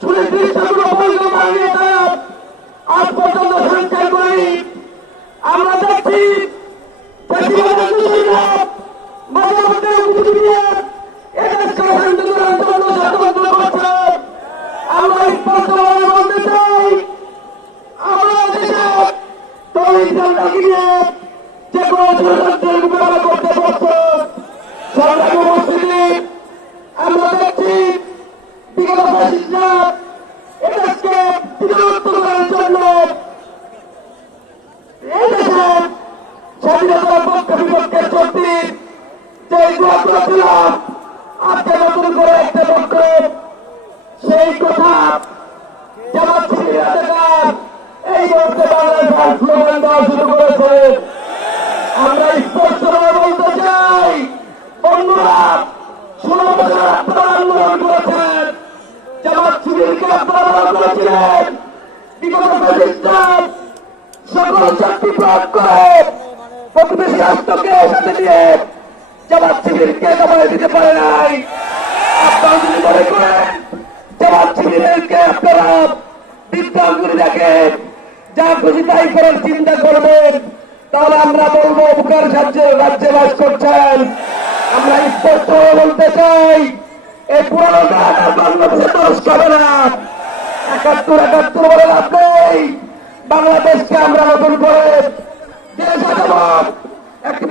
সুনির্দিষ্টগুলো পরিকল্পনা নিয়ে তারা আজ পর্যন্ত সংখ্যায় করেনি। আমরা দেখছি বেশিরভাগ মাঝে মধ্যে উঁচু দিয়ে এদেশকে শান্তি করার জন্য ষড়যন্ত্র করছে। আমরা স্পষ্টভাবে বলতে চাই, আমরা দেশে তৈরিকে নিয়ে যে কোনো ষড়যন্ত্রের মোকাবেলা করতে পারছে। সংগ্রামী উপস্থিতি, আমরা দেখছি বিগত ফ্যাসিস্টরা এদেশকে বিলুপ্ত করার জন্য এই দেশে স্বাধীনতার পক্ষে বিপক্ষে চলতি যে দোয়া ছিল আজকে নতুন করে একটা পক্ষ সেই কথা জামাত শিবিরা এই মুহূর্তে বাংলাদেশ স্লোগান দেওয়া শুরু করেছে। আমরা স্পষ্টভাবে বলতে চাই, বন্ধুরা 16 বছর আপনারা আন্দোলন করেছেন, জামাত শিবিরকে আপনারা দমন করেছিলেন। বিগত ফ্যাসিস্টরা সকল শক্তি প্রয়োগ করে প্রতিবেশী রাষ্ট্রকে সাথে নিয়ে জামাত শিবিরকে দমনে দিতে পারে নাই। আপনারা যদি মনে করেন জামাত শিবিরকে আপনারা বিভ্রান্তগুলি দেখেন, যা খুশি তাই করার চিন্তা করবেন, তাহলে আমরা বলবো উপকার রাজ্যে বাস করছেন। আমরা স্পষ্ট বলতে চাই, এই পুরোনো বাংলাদেশে দোষ হবে না। 71 বলে লাভ নেই। বাংলাদেশকে আমরা নতুন করে দেশ একটি